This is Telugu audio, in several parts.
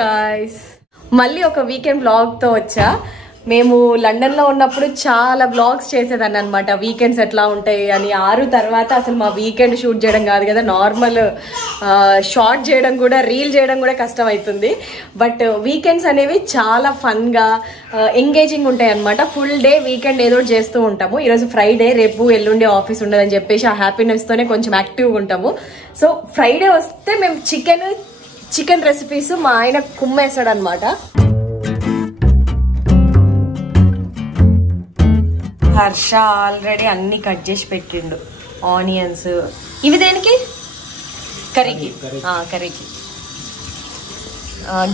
గాయ్స్, మళ్ళీ ఒక వీకెండ్ వ్లాగ్ తో వచ్చా. మేము లండన్ లో ఉన్నప్పుడు చాలా వ్లాగ్స్ చేసేదాన్ని అనమాట. వీకెండ్స్ ఎట్లా ఉంటాయి అని. 6 తర్వాత అసలు మా వీకెండ్ షూట్ చేయడం కాదు కదా, నార్మల్ షార్ట్ చేయడం కూడా, రీల్ చేయడం కూడా కష్టం అవుతుంది. బట్ వీకెండ్స్ అనేవి చాలా ఫన్ గా ఎంగేజింగ్ ఉంటాయి అనమాట. ఫుల్ డే వీకెండ్ ఏదో చేస్తూ ఉంటాము. ఈరోజు ఫ్రైడే, రేపు ఎల్లుండి ఆఫీస్ ఉండదని చెప్పేసి ఆ హ్యాపీనెస్ తోనే కొంచెం యాక్టివ్గా ఉంటాము. సో ఫ్రైడే వస్తే మేము చికెన్ రెసిపీస్ మా ఆయన కుమ్మేస్తాడు అనమాట. హర్ష ఆల్రెడీ అన్ని కట్ చేసి పెట్టిండు. ఆనియన్స్ ఇవి దేనికి? కర్రీకి.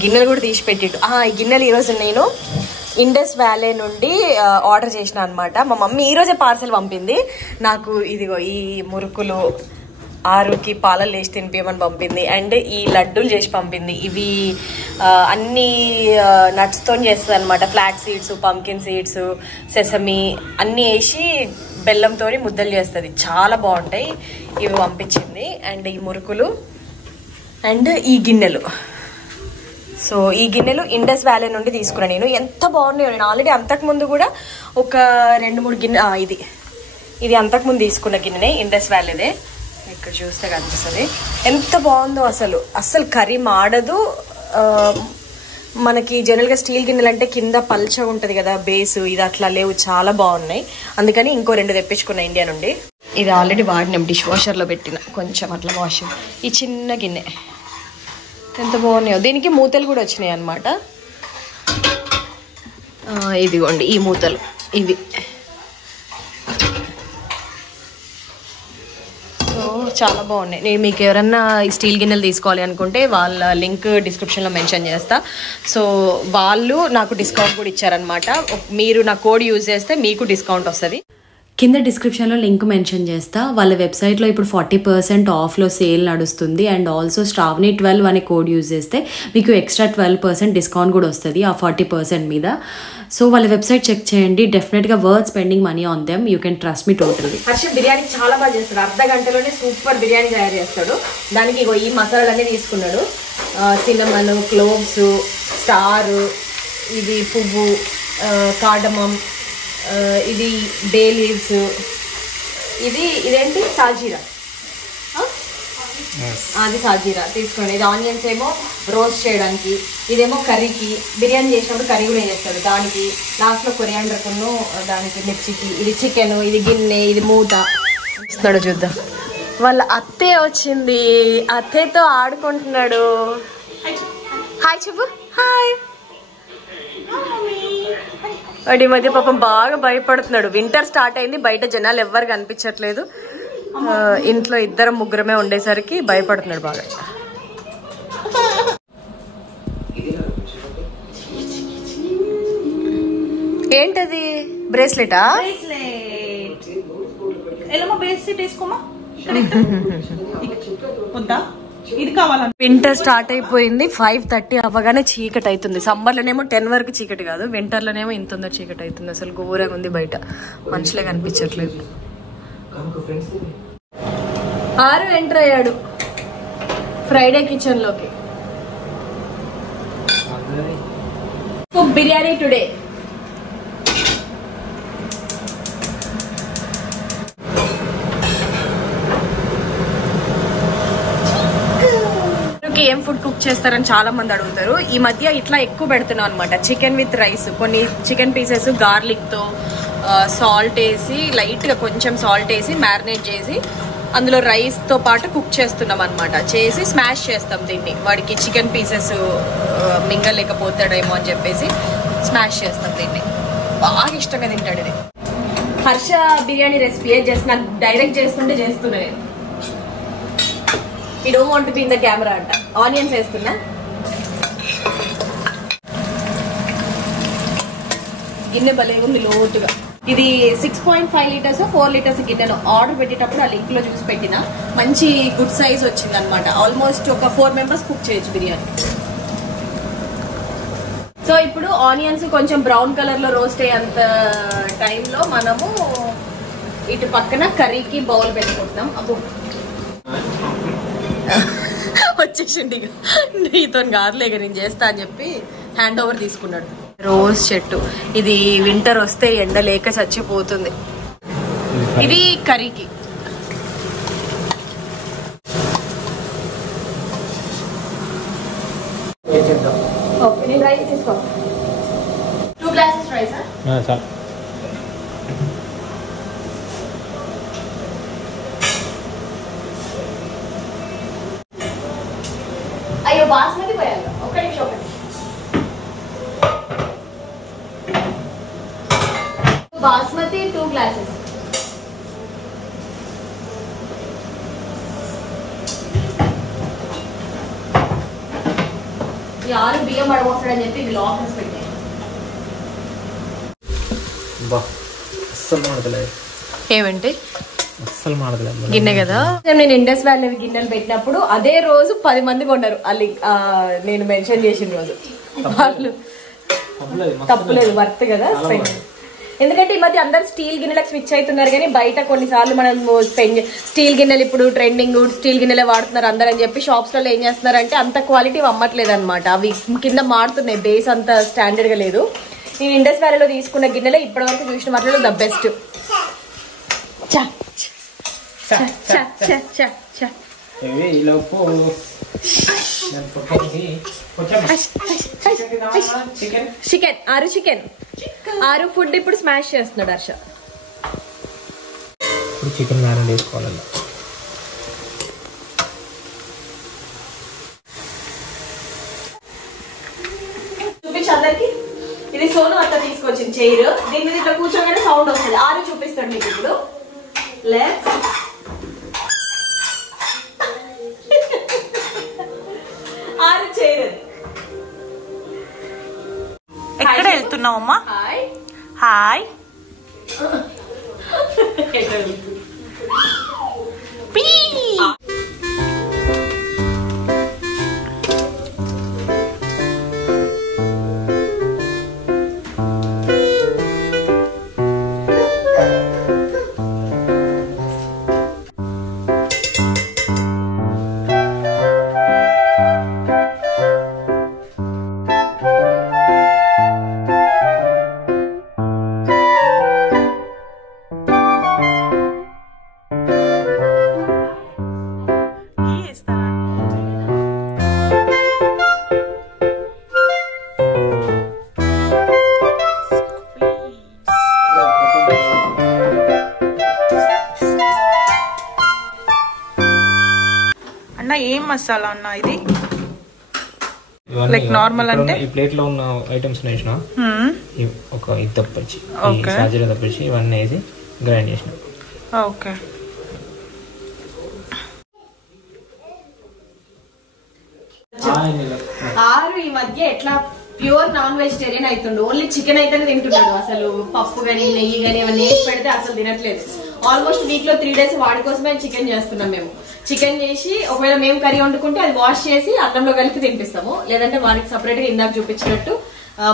గిన్నెలు కూడా తీసి పెట్టిండు. ఈ గిన్నెలు ఈరోజు నేను ఇండస్ వ్యాలీ నుండి ఆర్డర్ చేసిన అనమాట. మా మమ్మీ ఈరోజే పార్సెల్ పంపింది నాకు. ఇదిగో ఈ మురుకులు, ఆరుకి పాలలు వేసి తినిపించమని పంపింది. అండ్ ఈ లడ్డూలు చేసి పంపింది. ఇవి అన్ని నట్స్తో చేస్తుంది అనమాట. Flax seeds, pumpkin seeds, sesame అన్నీ వేసి బెల్లంతో ముద్దలు చేస్తుంది. చాలా బాగుంటాయి. ఇవి పంపించింది. అండ్ ఈ మురుకులు అండ్ ఈ గిన్నెలు. సో ఈ గిన్నెలు ఇండస్ వ్యాలీ నుండి తీసుకున్నాను నేను. ఎంత బాగున్నాయో. నేను ఆల్రెడీ అంతకుముందు కూడా ఒక 2-3 గిన్నె ఇది అంతకుముందు తీసుకున్న గిన్నెనే, ఇండస్ వ్యాలీదే. ఇక్కడ చూస్తే కనిపిస్తుంది ఎంత బాగుందో. అసలు కర్రీ మాడదు. మనకి జనరల్గా స్టీల్ గిన్నెలు అంటే కింద పల్చగా ఉంటుంది కదా బేసు, ఇది అట్లా లేవు, చాలా బాగున్నాయి. అందుకని ఇంకో 2 తెప్పించుకున్నా ఇండియా నుండి. ఇది ఆల్రెడీ వాడినాం, డిష్ వాషర్లో పెట్టిన, కొంచెం అట్లా వాషింగ్. ఈ చిన్న గిన్నె ఎంత బాగున్నాయో. దీనికి మూతలు కూడా వచ్చినాయి అనమాట. ఇదిగోండి ఈ మూతలు, ఇవి చాలా బాగున్నాయి. నేను మీకు ఎవరన్నా ఈ స్టీల్ గిన్నెలు తీసుకోవాలి అనుకుంటే వాళ్ళ లింక్ డిస్క్రిప్షన్లో మెన్షన్ చేస్తా. సో వాళ్ళు నాకు డిస్కౌంట్ కూడా ఇచ్చారనమాట. మీరు నా కోడ్ యూజ్ చేస్తే మీకు డిస్కౌంట్ వస్తుంది. కింద డిస్క్రిప్షన్లో లింక్ మెన్షన్ చేస్తా. వాళ్ళ వెబ్సైట్లో ఇప్పుడు 40% ఆఫ్లో సేల్ నడుస్తుంది. అండ్ ఆల్సో శ్రావణి 12 అనే కోడ్ యూజ్ చేస్తే మీకు ఎక్స్ట్రా 12% డిస్కౌంట్ కూడా వస్తుంది ఆ 40% మీద. సో వాళ్ళ వెబ్సైట్ చెక్ చేయండి. డెఫినెట్గా worth spending money on them. You can trust me totally. Harsha biryani చాలా బాగా చేస్తాడు. అర్ధ గంటలోనే సూపర్ బిర్యానీ తయారు చేస్తాడు. దానికి ఈ మసాలాలన్నీ తీసుకున్నాడు. సిన్నమన్, క్లోవ్స్, స్టార్, ఇది పువ్వు, కార్డమమ్, ఇది బే లీవ్స్, ఇదేంటి సాజీరా, అది సాజీరా తీసుకోండి. ఇది ఆనియన్స్ ఏమో రోస్ట్ చేయడానికి, ఇదేమో కర్రీకి, బిర్యానీ చేసినప్పుడు కర్రీ కూడా చేస్తాడు. దానికి లాస్ట్లో కొరియాండర్కును, దానికి మిర్చికి. ఇది చికెన్, ఇది గిన్నె, ఇది మూత ఇస్తున్నాడు. చూద్దాం. వాళ్ళ అత్తే వచ్చింది, అత్తేతో ఆడుకుంటున్నాడు. హాయ్ చెప్పు. హాయ్. వాడి మధ్య పాపం బాగా భయపడుతున్నాడు. వింటర్ స్టార్ట్ అయింది, బయట జనాలు ఎవ్వరు కనిపించట్లేదు. ఇంట్లో 2-3 ఉండేసరికి భయపడుతున్నాడు బాగా. ఏంటది? బ్రేస్లెటా? వింటర్ స్టార్ట్ అయిపోయింది. 5:30 అవ్వగానే చీకటి అవుతుంది. సమ్మర్ లోనేమో 10 వరకు చీకటి కాదు, వింటర్ లోనేమో ఇంత తొందర చీకటి అవుతుంది. అసలు ఘోరంగా ఉంది బయట, మనుషులే కనిపించట్లేదు. ఆరు ఎంటర్ అయ్యాడు ఫ్రైడే కిచెన్ లోకి. బిర్యానీ టుడే. ఏం ఫుడ్ కుక్ చేస్తారని చాలా మంది అడుగుతారు. ఈ మధ్య ఇట్లా ఎక్కువ పెడుతున్నాం అనమాట. చికెన్ విత్ రైస్, కొన్ని చికెన్ పీసెస్ గార్లిక్ తో సాల్ట్ వేసి, లైట్ గా కొంచెం సాల్ట్ వేసి మ్యారినేట్ చేసి అందులో రైస్ తో పాటు కుక్ చేస్తున్నాం అనమాట. చేసి స్మాష్ చేస్తాం దీన్ని. వాడికి చికెన్ పీసెస్ మింగలేకపోతాడేమో అని చెప్పేసి స్మాష్ చేస్తాం దీన్ని. బాగా ఇష్టంగా తింటాడు ఇది. హర్ష బిర్యానీ రెసిపీ జస్ట్ నాకు డైరెక్ట్ చేస్తుంటే చేస్తున్నాయి. ఈ don't want to be in the camera అంట. ఆనియన్స్ వేస్తున్నా. గిన్నె భలే ఉంది లోతుగా. ఇది 6.5 లీటర్స్ 4 లీటర్స్ గిన్నెను ఆర్డర్ పెట్టేటప్పుడు ఆ లింక్ లో చూసి పెట్టిన. మంచి గుడ్ సైజ్ వచ్చింది అనమాట. ఆల్మోస్ట్ ఒక 4 మెంబర్స్ కుక్ చేయొచ్చు బిర్యానీ. సో ఇప్పుడు ఆనియన్స్ కొంచెం బ్రౌన్ కలర్ లో రోస్ట్ అయ్యేంత టైంలో మనము ఇటు పక్కన కర్రీకి బౌల్ పెట్టుకుంటున్నాం. అబ్బో వచ్చేసిండి, ఇక నీతో కాదులేక నేను చేస్తా అని చెప్పి హ్యాండ్ ఓవర్ తీసుకున్నాడు. రోజ్ చెట్టు, ఇది వింటర్ వస్తే ఎండ లేక చచ్చిపోతుంది. ఇది కర్రీకి. ఓకే, నేను రైస్ తీసుకో. 2 glasses రైస్. అయ్యో బాస్మతి పోయాలి. ఒక్క నిమిషం, ఒకటి బాస్మతి 2 glasses. యారు బియ్యం అడగొస్తాడని చెప్పి ఇది లాకర్స్ పెట్టాను. ఏమంటే అస్సలు మాడలేదు గిన్నె కదా. నేను ఇండస్ వ్యాలీ గిన్నెలు పెట్టినప్పుడు అదే రోజు 10 మంది కొన్నారు. అది నేను మెన్షన్ చేసిన రోజు. వాళ్ళు తప్పులేదు, వర్త్ కదా. ఎందుకంటే ఈ మధ్య అందరు స్టీల్ గిన్నెలకు స్విచ్ అవుతున్నారు, కానీ బయట కొన్నిసార్లు మనం స్టీల్ గిన్నెలు ఇప్పుడు ట్రెండింగ్ స్టీల్ గిన్నెలే వాడుతున్నారు అందరు అని చెప్పి షాప్స్ లలో ఏం చేస్తున్నారంటే అంత క్వాలిటీ అమ్మట్లేదు అనమాట. అవి కింద మారుతున్నాయి, బేస్ అంత స్టాండర్డ్ గా లేదు. నేను ఇండస్ వ్యాలీలో తీసుకున్న గిన్నెలే ఇప్పటి వరకు చూసిన వాటిలో ద బెస్ట్. చికెన్ ఆరు ఫుడ్ ఇప్పుడు స్మాష్ చేస్తున్నాడు హర్ష. చికెన్ మ్యారినేట్ చేసుకోవాలి. చూపించు అందరికి. ఇది సోను అంతా తీసుకొచ్చింది చైర్. దీని మీద ఇట్లా కూర్చోగానే సౌండ్ వస్తుంది. ఆరు చూపిస్తాడు మీకు ఇప్పుడు. ఆరు చైర్. ఎక్కడ వెళ్తున్నావమ్మా? Hi hi. అన్న ఏం మసాలా అన్న ఇది? లైక్ నార్మల్ అంటే ఈ ప్లేట్ లో ఉన్న ఐటమ్స్ వేసిన ఒక ఇది తప్పించి సాజీరా తప్పించి ఇవన్నీ వేసి గ్రైండ్ చేసిన. ఓకే. ఆరు ఈ మధ్య ఎట్లా ప్యూర్ నాన్ వెజిటేరియన్ అవుతుండు. ఓన్లీ చికెన్ అయితేనే తింటున్నాడు. అసలు పప్పు గానీ నెయ్యి గానీ అవన్నీ వేసి పెడితే అసలు తినట్లేదు. ఆల్మోస్ట్ వీక్ లో 3 days వాడి కోసమే చికెన్ చేస్తున్నాం. మేము చికెన్ చేసి ఒకవేళ మేము కర్రీ వండుకుంటే అది వాష్ చేసి అన్నంలో కలిపి తినిపిస్తాము. లేదంటే వాడికి సపరేట్ గా ఇందాక చూపించినట్టు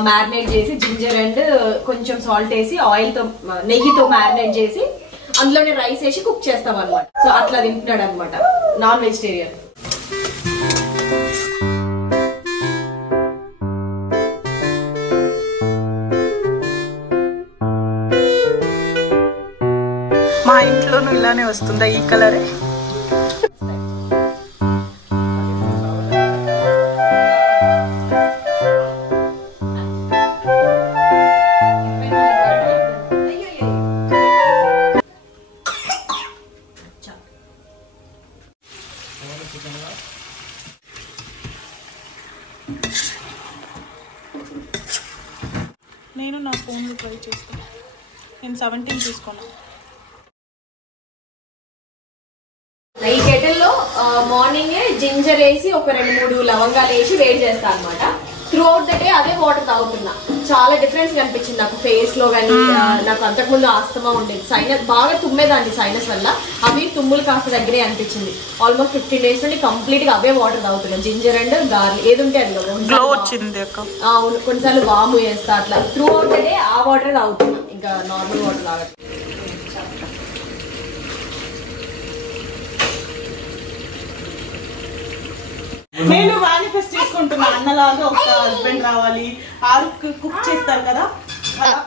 మ్యారినేట్ చేసి జింజర్ అండ్ కొంచెం సాల్ట్ వేసి ఆయిల్ తో నెయ్యితో మ్యారినేట్ చేసి అందులోనే రైస్ వేసి కుక్ చేస్తాం అనమాట. సో అట్లా తింటున్నాడు అనమాట నాన్ వెజిటేరియన్. మా ఇంట్లోనూ ఇలానే వస్తుందా ఈ కలరే? నేను నా ఫోన్లో ట్రై చేస్తాను. నేను 17 తీసుకున్నాను. ఈ కెటిల్లో మార్నింగ్ జింజర్ వేసి ఒక 2-3 లవంగాలు వేసి వేడి చేస్తా అనమాట. త్రూ అవుట్ ద డే అదే వాటర్ తాగుతున్నా. చాలా డిఫరెన్స్ కనిపించింది నాకు ఫేస్ లో కానీ. నాకు అంతకుముందు ఆస్తమా ఉండేది, సైనస్ బాగా తుమ్మేదాన్ని సైనస్ వల్ల. అవి తుమ్ములు కాస్త దగ్గరే అనిపించింది. ఆల్మోస్ట్ 15 days నుండి కంప్లీట్ గా అవే వాటర్ తాగుతున్నాను. జింజర్ అండ్ గార్లిక్ ఏది ఉంటే అది గ్లో వచ్చింది. కొన్నిసార్లు వాము వేస్తా. అట్లా త్రూ అవుట్ ద డే ఆ వాటర్ తాగుతున్నా, ఇంకా నార్మల్ వాటర్ తాగట్లేదు. కోరుకుంటున్నా అన్నలాగా ఒక హస్బెండ్ రావాలి. ఆరు కుక్ చేస్తారు కదా అలా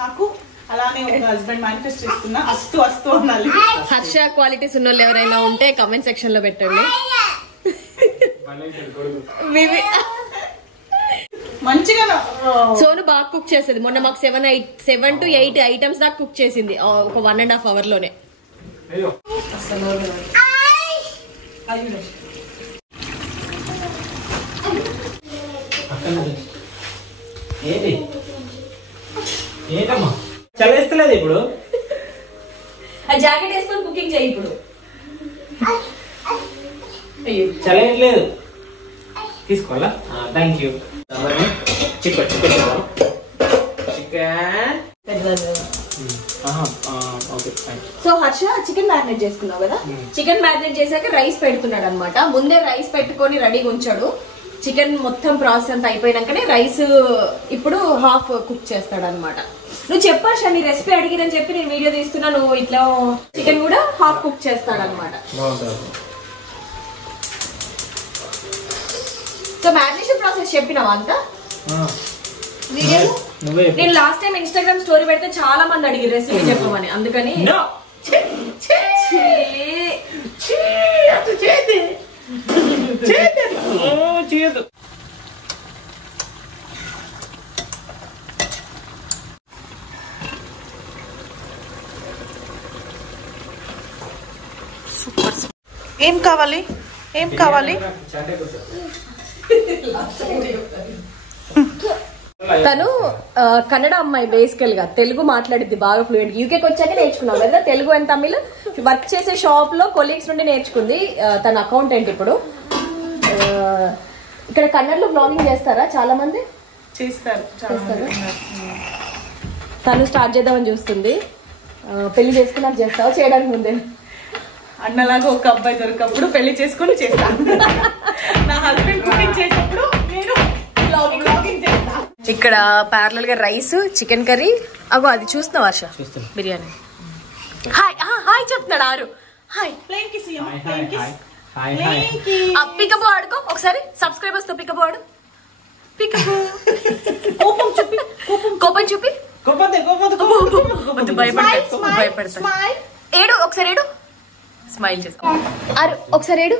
నాకు అలానే ఒక హస్బెండ్ మేనిఫెస్ట్ చేస్తున్నా. అస్తు అస్తు అనాలి. హర్ష క్వాలిటీస్ ఉన్న వాళ్ళు ఎవరైనా ఉంటే కామెంట్ సెక్షన్ లో పెట్టండి. మంచిగా సోను బాగా కుక్ చేసేది. మొన్న మాకు 7 to 8 ఐటమ్స్ దాకా కుక్ చేసింది ఒక 1.5 hour లోనే. ఏంటమ్మా చదివేస్తలేదు ఇప్పుడు. జాకెట్ వేసుకొని కుకింగ్ చేయి ఇప్పుడు. చదివేయట్లేదు. తీసుకోవాలా? Thank you. Chicken so Harsha chicken marinate చేసుకున్నావు కదా. చికెన్ మ్యారినేట్ చేశాక రైస్ పెడుతున్నాడు అనమాట. ముందే రైస్ పెట్టుకొని రెడీగా ఉంచాడు. చికెన్ మొత్తం ప్రాసెస్ అంతా అయిపోయినాకనే రైస్ ఇప్పుడు హాఫ్ కుక్ చేస్తాడు అనమాట. నువ్వు చెప్పారు నీ రెసిపీ అడిగిదని చెప్పి నేను వీడియో తీస్తున్నా. నువ్వు ఇట్లా చికెన్ కూడా హాఫ్ కుక్ చేస్తాడు అనమాట. సో మ్యారినేషన్ ప్రాసెస్ చెప్పినావా అంతా వీడియో? నేను లాస్ట్ టైం ఇన్స్టాగ్రామ్ స్టోరీ పెడితే చాలా మంది అడిగి రెసిపీ చెప్పమని, అందుకని ఏం కావాలి ఏం కావాలి? తను కన్నడ అమ్మాయి. బేసికల్ గా తెలుగు మాట్లాడిద్ది బాగా ఫ్లూయెంట్. యూకేకి వచ్చాక నేర్చుకున్నావు కదా తెలుగు అండ్ తమిళ్. వర్క్ చేసే షాప్ లో కొలీగ్స్ నుండి నేర్చుకుంది. తన అకౌంటెంట్ ఇప్పుడు. ఇక్కడ కన్నడలో బ్లాగింగ్ చేస్తారా? చాలా మంది చేస్తారు. తను స్టార్ట్ చేద్దామని చూస్తుంది. పెళ్లి చేసుకున్నాక చేస్తావా? చేయడానికి ముందే అన్నలాగా ఒక అబ్బాయి దొరికప్పుడు పెళ్లి చేసుకుని చేస్తాను. నా హస్బెండ్ కుకింగ్ చేసినప్పుడు నేను బ్లాగింగ్ చేస్తాను. ఇక్కడ ప్యారలల్ గా రైస్, చికెన్ కర్రీ. అగో అది చూస్తున్నావు వర్ష? బిర్యానీ. హాయ్ హాయ్ చెప్తున్నాడు ఆరు. హాయ్. పికప్ ఆడుకో ఒకసారి. సబ్స్క్రైబర్స్ తో పికప్ ఆడు. పికప్ కోపం చూపి. భయపడతా. ఏడు ఒకసారి. ఏడు స్మైల్ చేసుకో. ఆరు ఒకసారి. ఏడు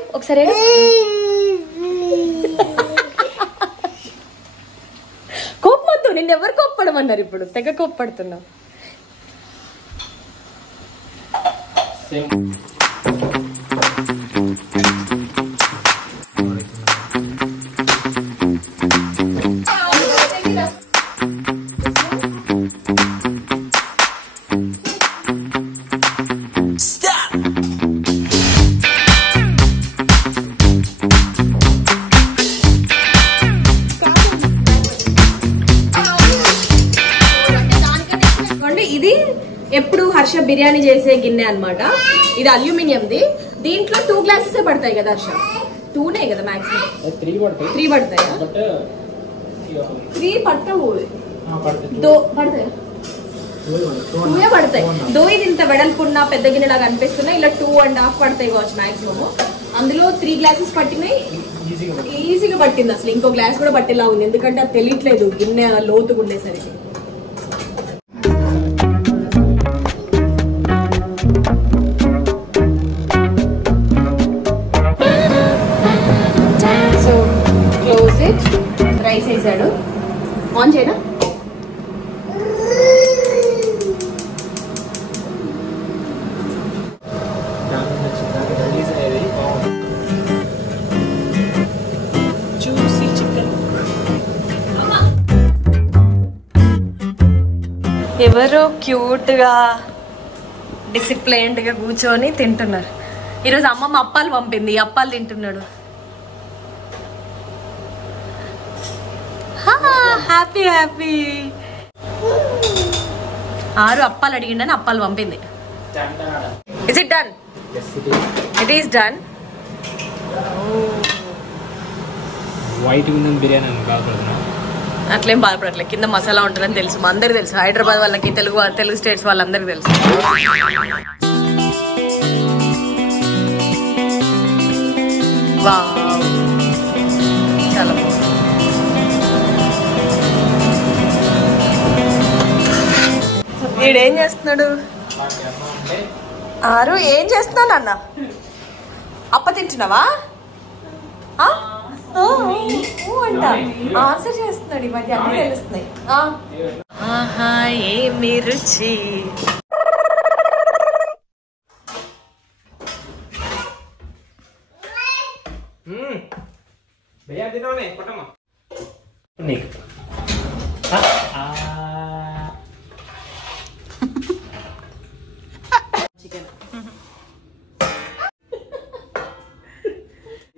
కోపమొద్దు. నిన్నెవరు కోప్పడమన్నారు? ఇప్పుడు తెగ కోప్పడుతున్నావు. ఇది ఎప్పుడు హర్ష బిర్యానీ చేసే గిన్నె అన్నమాట. ఇది అల్యూమినియంది. దీంట్లో 2 glasses పడతాయి కదా హర్ష? 2నే కదా మాక్సిమం? 3 పడతాయా? 3 పట్టవు. పడతాయా? 2 పడతాయి. ఇది ఇంత వెడల్పున్న పెద్ద గిన్నె లాగా అనిపిస్తున్నాయి. ఇలా 2.5 పడతాయి కావచ్చు మాక్సిమం. అందులో 3 glasses పట్టినాయి. ఈజీగా పట్టింది. అసలు ఇంకో గ్లాస్ కూడా పట్టేలా ఉంది. ఎందుకంటే అది తెలియట్లేదు గిన్నె లోతుగా ఉండేసరికి. రైస్ వేసాడు. ఆన్ చేయనా? Juicy chicken. ఎవరో క్యూట్ గా డిసిప్లైన్డ్ గా కూర్చొని తింటున్నారు. ఈరోజు అమ్మమ్మ అప్పాలు పంపింది. అప్పాలు తింటున్నాడు. Happy happy. ఆరు అప్పాలు అడిగిండని అప్పాలు పంపింది. Is it done? It is done. White biryani అట్లేం బాధపడట్లేదు. కింద మసాలా ఉంటుందని తెలుసు. అందరికి తెలుసు. హైదరాబాద్ వాళ్ళకి, తెలుగు స్టేట్స్ వాళ్ళందరికి తెలుసు. వావ్ చాలా బాగుంది. వీడేం చేస్తున్నాడు? ఆరు ఏం చేస్తున్నావు నాన్న? అప్ప తింటున్నావా? అంట ఆన్సర్ చేస్తున్నాడు. ఈ మధ్య అన్నీ తెలుస్తున్నాయి. ఆహా ఏమి రుచి.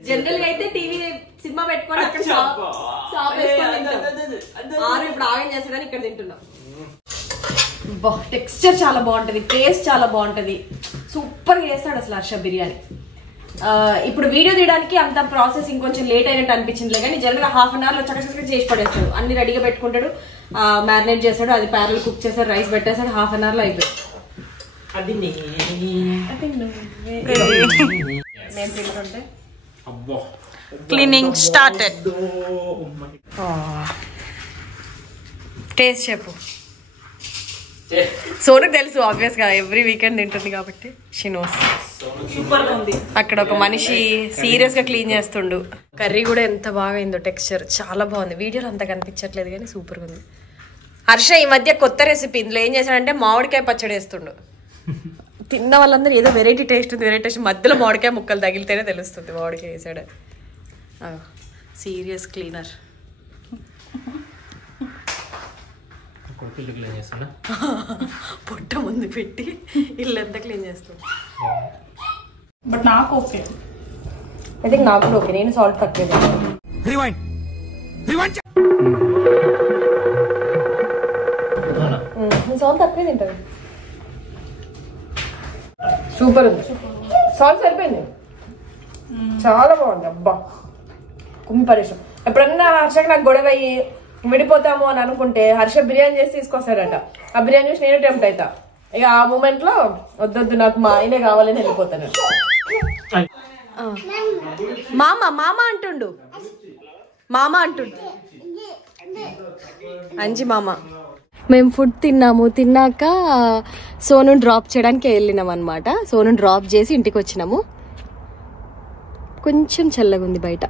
జనరల్ గా అయితే టీవీ సినిమా పెట్టుకొని అక్కడ ఆరు ఇప్పుడు ఆగం చేస్తాడని ఇక్కడ తింటున్నాం. టెక్స్చర్ చాలా బాగుంటది, టేస్ట్ చాలా బాగుంటది, సూపర్ గా చేస్తాడు అసలు హర్ష బిర్యానీ. ఇప్పుడు వీడియో తీయడానికి అంత ప్రాసెస్ ఇంకొంచెం లేట్ అయినట్టు అనిపించింది కానీ జనరల్ గా హాఫ్ అన్ అవర్ లో చక్కచక్క చేసి పడేస్తాడు. అన్ని రెడీగా పెట్టుకుంటాడు, మ్యారినేట్ చేస్తాడు, అది ప్యారల్ కుక్ చేస్తాడు, రైస్ పెట్టేస్తాడు, హాఫ్ అన్ అవర్ లో అయిపోయాడు. నేను తింటుంటే క్లీనింగ్ స్టార్టెడ్. టేస్ట్ చెప్పు. సోనుకు తెలుసు ఆబ్వియస్ గా, ఎవ్రీ వీకెండ్ తింటుంది కాబట్టి షీ నోస్. సూపర్ గా ఉంది. అక్కడ ఒక మనిషి సీరియస్ గా క్లీన్ చేస్తుండు. కర్రీ కూడా ఎంత బాగా అయిందో, టెక్స్చర్ చాలా బాగుంది. వీడియోలో అంత కనిపించట్లేదు కానీ సూపర్ గా ఉంది. హర్ష ఈ మధ్య కొత్త రెసిపీ ఇందులో ఏం చేశాడంటే మామిడికాయ పచ్చడి వేస్తుండు. తిన్న వాళ్ళందరూ ఏదో వెరైటీ టేస్ట్ ఉంది, వెరైటీ టేస్ట్, మధ్యలో మామిడికాయ ముక్కలు తగిలితేనే తెలుస్తుంది మామిడికాయ వేసాడు. Serious cleaner. పొట్ట ముందు పెట్టి ఇల్లు ఎంత క్లీన్ చేస్తుంది. బట్ నాకు ఓకే, ఐ థింక్ నాకు కూడా ఓకే. నేను సాల్ట్ తక్కువ సాల్ట్ తక్కువ తింటాను. సూపర్ ఉంది, సాల్ట్ సరిపోయింది, చాలా బాగుంది. అబ్బా కుమ్మి పరేషం. ఎప్పుడన్నా హర్షకి నాకు గొడవ అయ్యి విడిపోతాము అని అనుకుంటే హర్ష బిర్యానీ చేసి తీసుకొస్తాడట. ఆ బిర్యానీ చూసి నేను టెంప్ట్ అవుతా. ఇక ఆ మూమెంట్ లో వద్దొద్దు నాకు మా ఆయనే కావాలని వెళ్ళిపోతాను. మామ మామ అంటుండు, మామ అంటుండు అంజి మామ. మేము ఫుడ్ తిన్నాము, తిన్నాక సోను డ్రాప్ చేయడానికి వెళ్ళినాం అనమాట. సోను డ్రాప్ చేసి ఇంటికి వచ్చినాము. కొంచెం చల్లగా ఉంది బయట.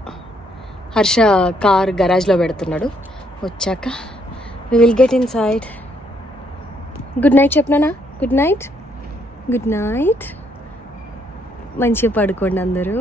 హర్ష కార్ గరాజ్లో పెడుతున్నాడు. వచ్చాక we will get inside. Good night చెప్పనా? Good night, good night. మంచిగా పడుకోండి అందరూ.